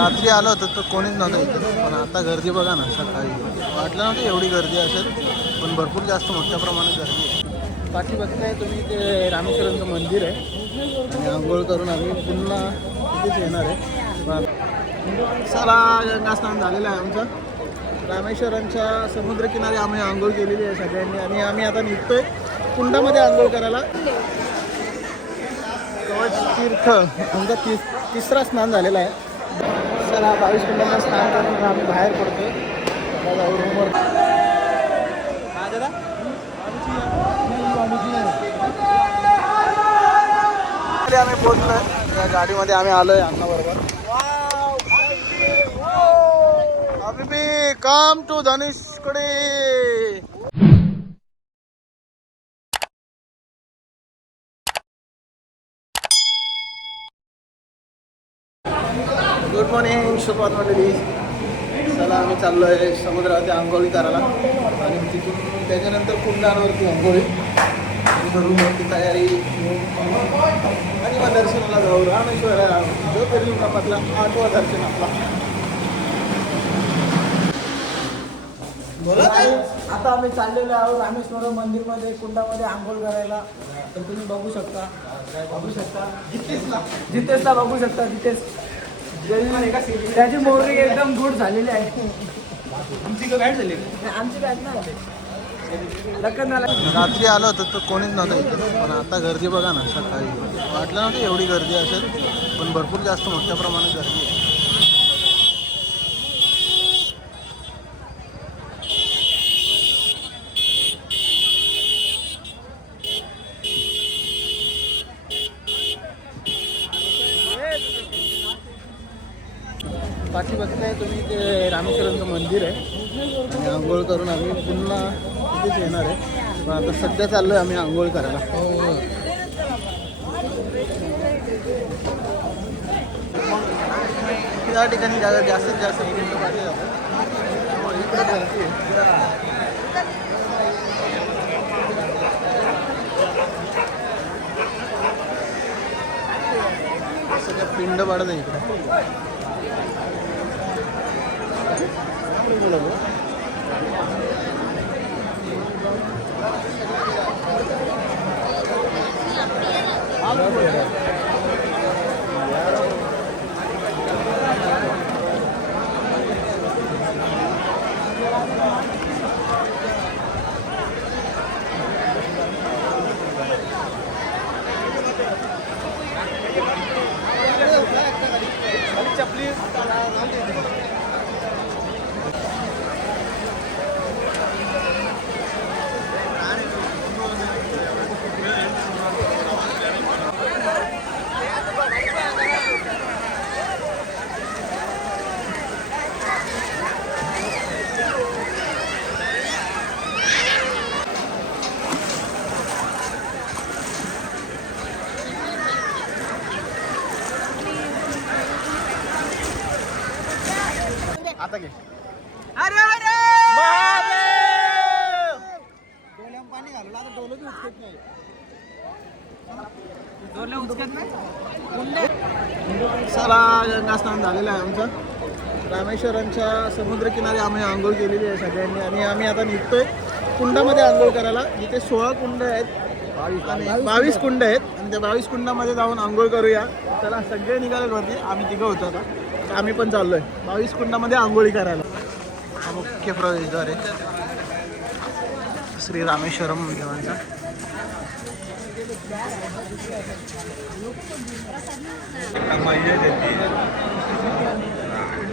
रात्री आलो होतो तर कोणीच नव्हतं इथे. पण आता गर्दी बघा ना सकाळी. वाटलं नव्हतं एवढी गर्दी असेल पण भरपूर जास्त मोठ्या प्रमाणात गर्दी आहे. बाकी बघताय तुम्ही ते रामेश्वरांचं मंदिर आहे. आणि आंघोळ करून आम्ही पुन्हा तिथेच येणार आहे. चला गंगास्नान झालेलं आहे आमचं. रामेश्वरांच्या समुद्रकिनारी आम्ही आंघोळ केलेली आहे सगळ्यांनी. आणि आम्ही आता निघतोय कुंडामध्ये आंघोळ करायला. कवच तीर्थ आमचा ति तिसरा स्नान झालेला आहे. सर हा बावीस कुंडांना स्नान करून आम्ही बाहेर पडतो आता रूमवर काय दादा? आम्ही पोहोचलोय. या गाडीमध्ये आम्ही आलोय अण्णा बरोबर अभिबी कम टू धनुषकडे गुड मॉर्निंग शुभवात मंडळी चला आम्ही चाललो आहे समुद्रावरती आंघोळी करायला. आणि तिथून त्याच्यानंतर कुंडांवरती आंघोळी. रूमवरती तयारी. आणि मग दर्शनाला जाऊ. रामेश्वर जो तरी आपला आठवा दर्शन आपला. बोला आता आम्ही चाललेलो आहोत रामेश्वर मंदिरमध्ये कुंडामध्ये आंघोळ करायला. तर तुम्ही बघू शकता. बघू शकता. जितेश ना. जितेशला बघू शकता जितेश त्याची मोरणी एकदम गुड झालेली आहे. आमची काय झाली? आमची बॅट नाही रात्री आलो होतो तर कोणीच नव्हतं इथे. पण आता गर्दी बघा ना सकाळी. वाटलं नव्हतं एवढी गर्दी असेल पण भरपूर जास्त मोठ्या प्रमाणात गर्दी आहे. बाकी बघताय तुम्ही ते रामेश्वरांचं मंदिर आहे. आणि आंघोळ करून आम्ही पुन्हा तिथेच येणार आहे. पण आता सध्या चाललोय आम्ही आंघोळ करायला. या ठिकाणी जा- जास्तीत जास्त इकडे सगळं पिंड पाडत आहे इकडे आता घे डोल्यात पाणी घालून आता डोलं बी उचकत नाही चला गंगास्नान रामेश्वरमचा रामेश्वरांच्या समुद्रकिनारी आम्ही आंघोळ केलेली आहे सगळ्यांनी. आणि आम्ही आता निघतोय कुंडामध्ये आंघोळ करायला. जिथे सोळा कुंड आहेत आणि बावीस कुंड आहेत. आणि त्या बावीस कुंडामध्ये जाऊन आंघोळ करूया. त्याला सगळे निघाले वरती. आम्ही तिघं होतो आता. आम्ही पण चाललोय. बावीस कुंडामध्ये आंघोळी करायला. हा मुख्य प्रवेशद्वार आहे. श्री रामेश्वरम देवांचा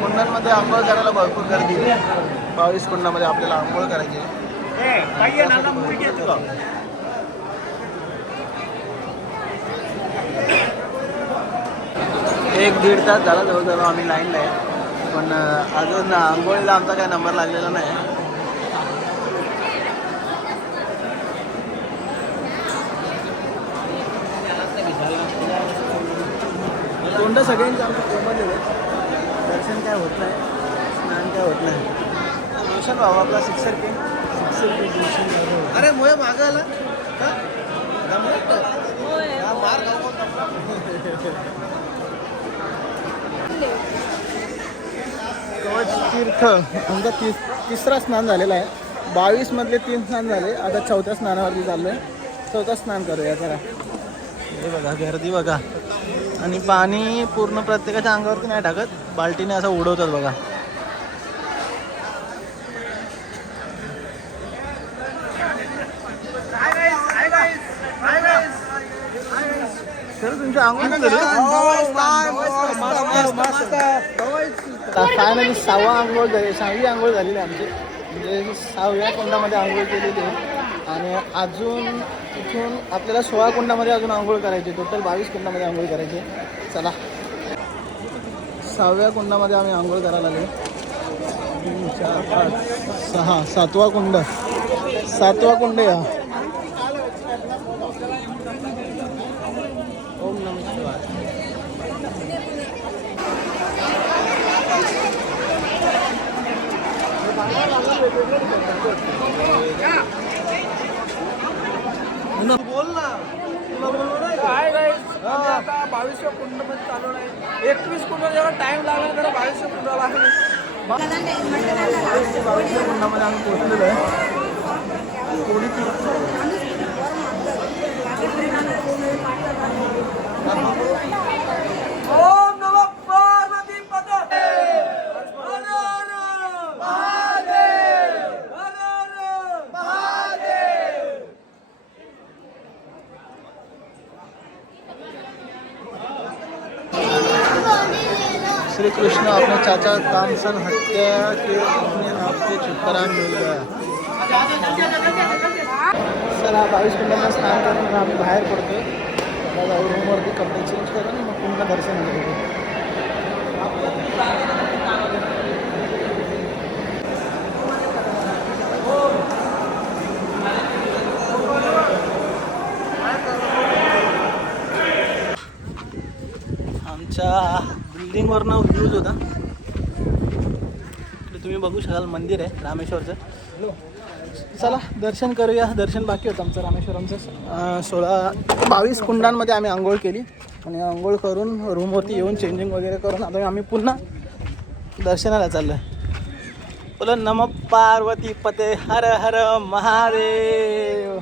कुंडांमध्ये आंघोळ करायला भरपूर गर्दी आहे. बावीस कुंडामध्ये आपल्याला आंघोळ करायची आहे. एक दीड तास झाला जवळजवळ आम्ही लाईनला आहे. पण अजून आंघोळीला आमचा काही नंबर लागलेला नाही. तोंड सगळ्यांचे आमचं कोंबडलेलं आहे. दर्शन काय होत नाही स्नान काय होत नाही. रोशन भाऊ आपला सिक्सर के अरे मोय मागं आला. का? दमडत का? हा, मार खाऊ मग दमडा. कवच तीर्थ आमचा तिस तिसरा स्नान झालेला आहे. बावीस मधले तीन स्नान झाले. आता चौथ्या स्नानावरती चाललोय. चौथा स्नान करूया जरा. हे बघा गर्दी बघा. आणि पाणी पूर्ण प्रत्येकाच्या अंगावरती नाही टाकत. बाल्टीने असं उडवतात बघा. तुमच्या अंघोळ सहावा आंघोळ झाली सहावी आंघोळ झालेली आमची. म्हणजे सहाव्या कुंडामध्ये आंघोळ केलेली आहे आणि अजून इथून आपल्याला सोळा कुंडामध्ये अजून आंघोळ करायची टोटल बावीस कुंडामध्ये आंघोळ करायची. चला. सहाव्या कुंडामध्ये आम्ही आंघोळ करायला आलो तीन चार पाच सहा सातवा कुंड. सातवा कुंड या. ओम नमः शिवाय. बोल ना. तुला बोललो नाही? काय काय आता बावीसशे कुंडमध्ये चालू आहे. एकवीस कुंड जेव्हा टाइम लागला तर बावीसशे कुंड लागले बावीसच्या कुंडामध्ये आम्ही पोहोचलेलो आहे. थोडी ओम नमः पार्वती पते हर हर महादेव हर हर महादेव श्री कृष्ण अपने तामसन हत्या के अपने आप से छुटकारा मिल गया सर हा बावीस कुंडांना स्नान करून आम्ही बाहेर पडतोय. आता जाऊ रूमवरती कपडे चेंज करून आणि मग पुन्हा दर्शन घेतो आमच्या बिल्डिंगवरनं व्ह्यूज होता. बघू शकाल मंदिर आहे रामेश्वरचं. चला दर्शन करूया. दर्शन बाकी होतं आमचं रामेश्वरमचं. सोळा बावीस कुंडांमध्ये आम्ही आंघोळ केली. आणि आंघोळ करून रूमवरती येऊन चेंजिंग वगैरे करून आता आम्ही पुन्हा दर्शनाला चाललो आहे बोला नम पार्वती पते हर हर महादेव.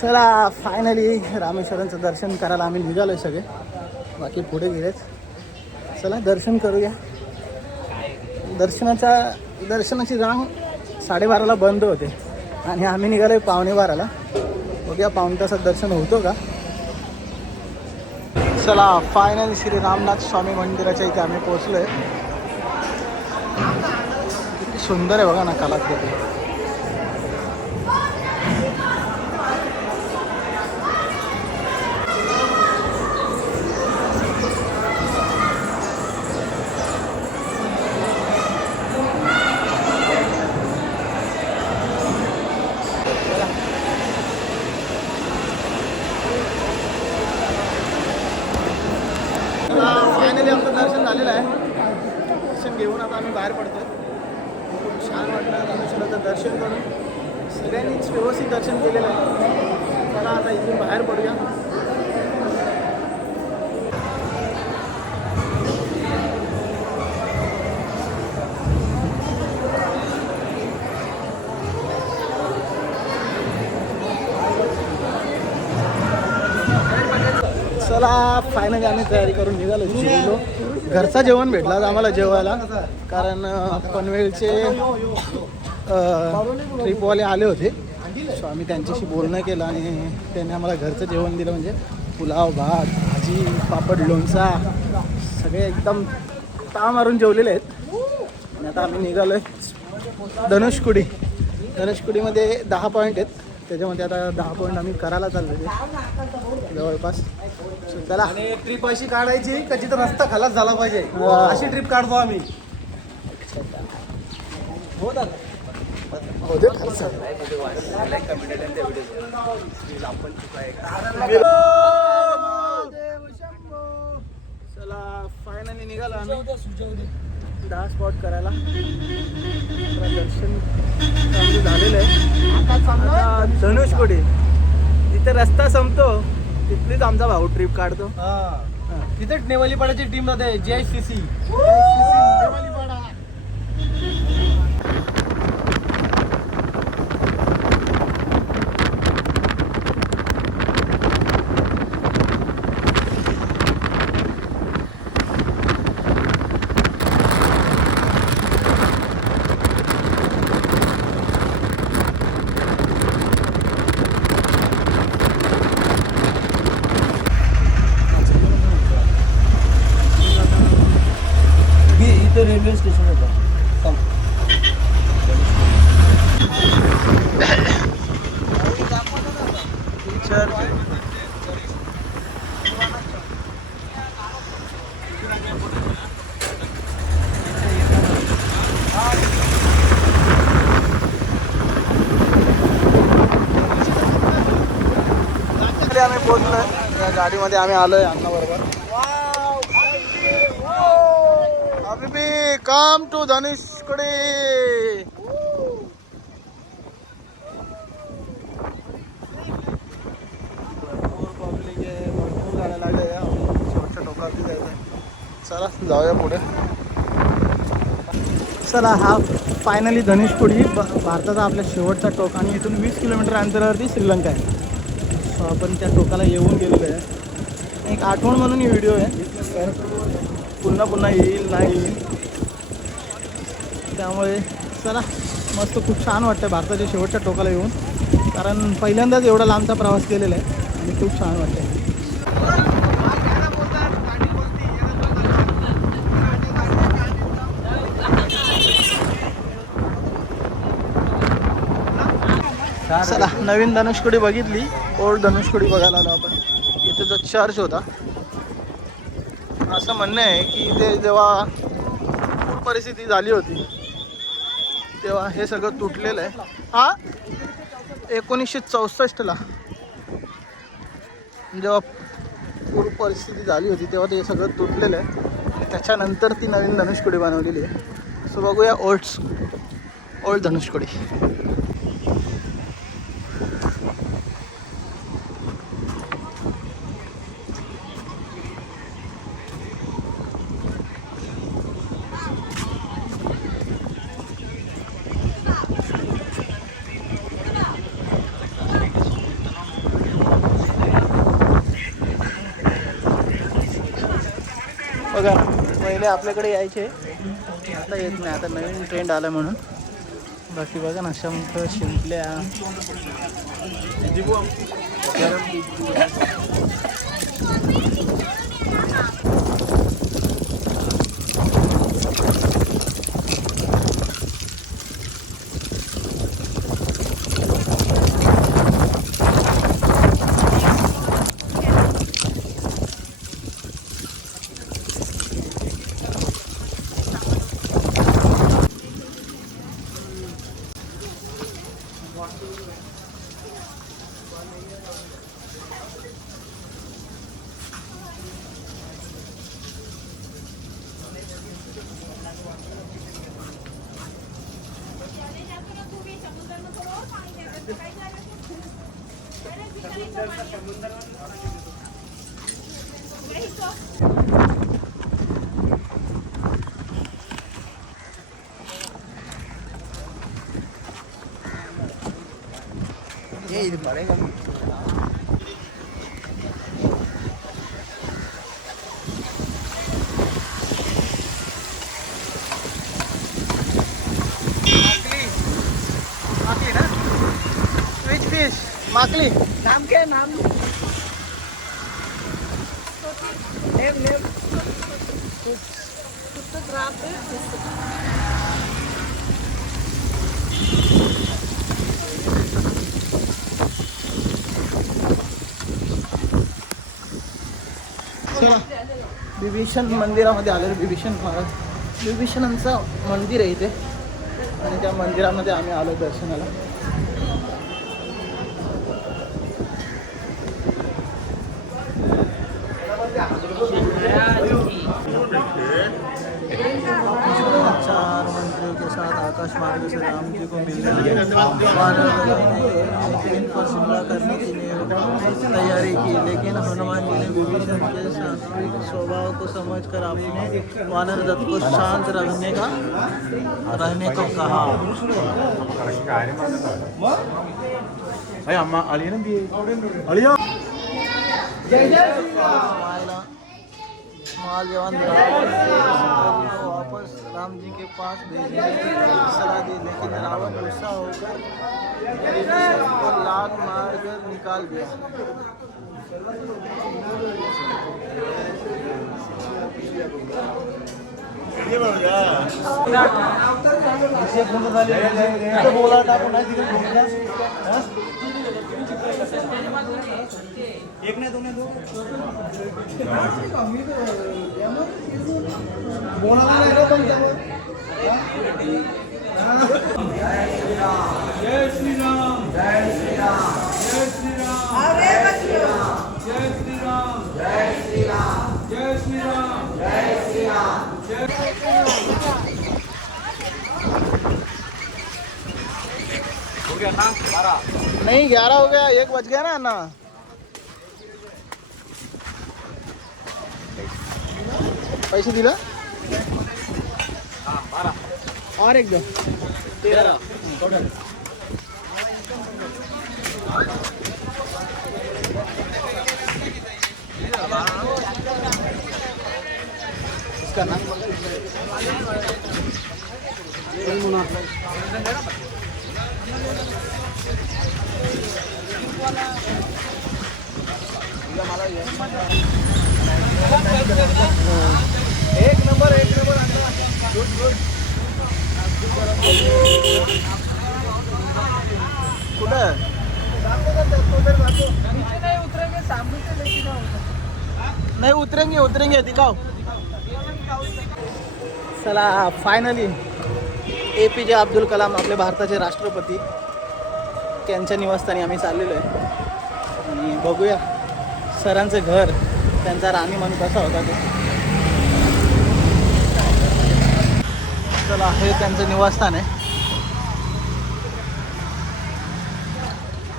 चला फायनली रामेश्वरांचं दर्शन करायला आम्ही निघालो सगळे. बाकी पुढे गेलेच. चला दर्शन करूया. दर्शनाचा दर्शनाची रांग साडेबाराला बंद होते. आणि आम्ही निघालोय पावणे बाराला. बघूया पाऊण तासात दर्शन होतो का? चला फायनल श्री रामनाथ स्वामी मंदिराच्या इथे आम्ही पोहोचलोय. किती सुंदर आहे बघा ना कलाकृती फायनली आमचं दर्शन झालेलं आहे दर्शन घेऊन आता आम्ही बाहेर पडतोय खूप छान वाटलं रामेश्वराचं दर्शन करून सगळ्यांनीच व्यवस्थित दर्शन केलेलं आहे. चला आता इथून बाहेर पडूया. चला फायनली आम्ही तयारी करून निघालो जेवलो. घरचा जेवण भेटला आम्हाला जेवायला. कारण पनवेलचे ट्रिपवाले आले होते. आम्ही त्यांच्याशी बोलणं केलं आणि त्यांनी आम्हाला घरचं जेवण दिलं म्हणजे पुलाव भात भाजी पापड लोणचा सगळे एकदम ता मारून जेवलेले आहेत. आणि आता आम्ही निघालो आहे धनुषकुडी. धनुषकुडीमध्ये दहा पॉईंट आहेत. त्याच्यामध्ये आता दहा पॉईंट आम्ही करायला चाललो जवळपास. So, चला. आणि ट्रिप अशी काढायची का जिथं रस्ता खलास झाला पाहिजे. अशी ट्रिप काढतो आम्ही. हो हो चला फायनली निघालो आम्ही. दहा स्पॉट करायला. दर्शन झालेलं आहे. आता धनुषकोडी जिथे रस्ता संपतो. तिथलीच आमचा भाऊ ट्रिप काढतो. हा. तिथेच नेवालीपाड्याची टीममध्ये जे सी सी इथं रेल्वे स्टेशन होतं चर्च आम्ही पोहोचलो या गाडीमध्ये आम्ही आलोय अण्णा बरोबर अभिबी काम टू धनुषकडे. भरपूर पब्लिक आहे शेवटच्या जायचं आहे. चला जाऊया पुढे. चला हा फायनली धनुषकोडी भारताचा आपल्या शेवटचा टोक आणि इथून वीस किलोमीटर अंतरावरती श्रीलंका आहे. आपण त्या टोकाला येऊन गेलेलो आहे. एक आठवण म्हणून ही व्हिडिओ आहे. पुन्हा पुन्हा येईल नाही येईल. त्यामुळे चला मस्त खूप छान वाटतं भारताच्या शेवटच्या टोकाला येऊन. कारण पहिल्यांदाच एवढा लांबचा प्रवास केलेला आहे. आणि खूप छान वाटतं चला नवीन धनुषकोडी बघितली ओल्ड धनुषकोडी बघायला आलो आपण. इथे जो चर्च होता असं म्हणणं आहे की इथे जेव्हा पूर परिस्थिती झाली होती तेव्हा हे सगळं तुटलेलं आहे. हा? एकोणीसशे चौसष्टला जेव्हा पूर परिस्थिती झाली होती तेव्हा ते सगळं तुटलेलं आहे. त्याच्यानंतर ती नवीन धनुषकोडी बनवलेली आहे. सो बघूया ओल्ड ओल्ड धनुषकोडी बघा पहिले आपल्याकडे यायचे. आता येत नाही आता नवीन ट्रेंड आला म्हणून. बाकी बघा ना शंख शिंपल्या. माकली. ना? विच फिश माकली. नाम क्या है नाम? नेम नेम विभीषण मंदिरामध्ये आलेलो विभीषण महाराज. विभीषणांचं मंदिर आहे इथे. आणि त्या मंदिरामध्ये आम्ही आलो दर्शनाला. चार मंत्रियों के साथ आकाश मार्ग से राम जी को मिलने आए वानर पर हमला करने के लिए तैयारी की लेकिन हनुमान जी ने विभीषण के सांस्कृतिक स्वभाव को समझकर अपने वानर दत्त को शांत रहने का रहने को कहा। माल जवान वापस राम जी के पास भेजने की सलाह दी लेकिन रावण गुस्सा होकर को लात मार कर निकाल दिया। बोला टाकून एक ने दोने दो बोला ना जय श्री राम जय श्री राम जय श्री राम अरे बच्चों। जय श्री राम जय श्री राम जय श्री राम जय श्री राम हो गया ना नहीं ग्यारह हो गया एक बज गया ना ना पैसे दिला? और एकदम इसका नाम एक नंबर एक नंबर गुड गुड कुठं नाही उतरेंगे उतरेंगे दिखाओ. चला फायनली ए पी जे अब्दुल कलाम आपले भारताचे राष्ट्रपती. त्यांच्या निवासस्थानी आम्ही चाललेलो आहे. आणि बघूया सरांचं घर त्यांचा राहणीमान कसा होता तो. चला हे त्यांचं निवासस्थान आहे.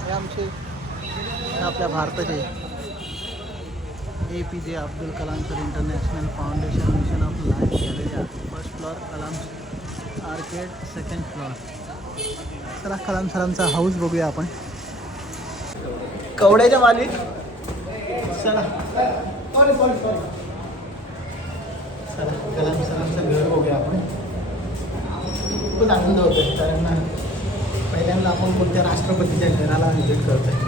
हे आमचे आपल्या भारताचे A P J Abdul Kalam sir international foundation mission of life galleria first floor Kalam arcade second floor चला कलाम सरांचा हाऊस बघूया आपण. कवड्याच्या मालिक चला. चला कलाम सरांचं घर बघूया. खूपच खूप आनंद आहे कारण पहिल्यांदा आपण कोणत्या राष्ट्रपतीच्या घराला व्हिजिट करतोय.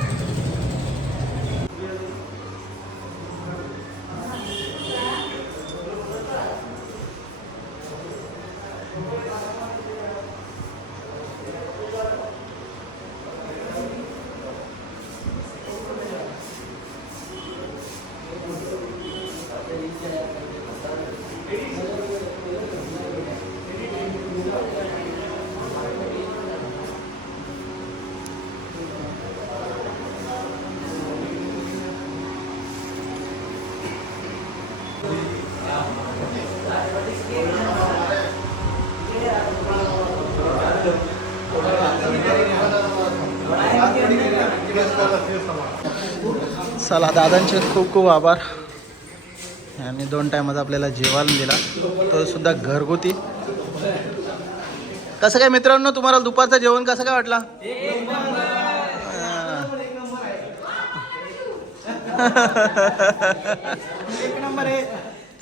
चला दादांचे खूप खूप आभार. यांनी दोन टायमात आपल्याला जेवण दिला. तो सुद्धा घरगुती. कसं काय मित्रांनो तुम्हाला दुपारचं जेवण कसं काय वाटला?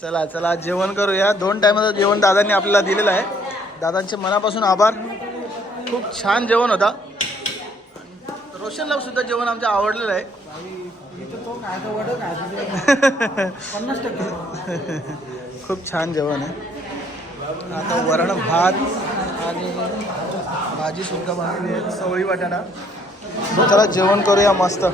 चला चला जेवण करूया. दोन टायमाचं जेवण दादांनी आपल्याला दिलेलं आहे. दादांचे मनापासून आभार. खूप छान जेवण होता. रोशनला सुद्धा जेवण आमचं आवडलेलं आहे. खूप छान जेवण आहे. आता वरण भात आणि भाजी सुद्धा बनवली आहे. चवळी वाटाणा चला जेवण करूया मस्त.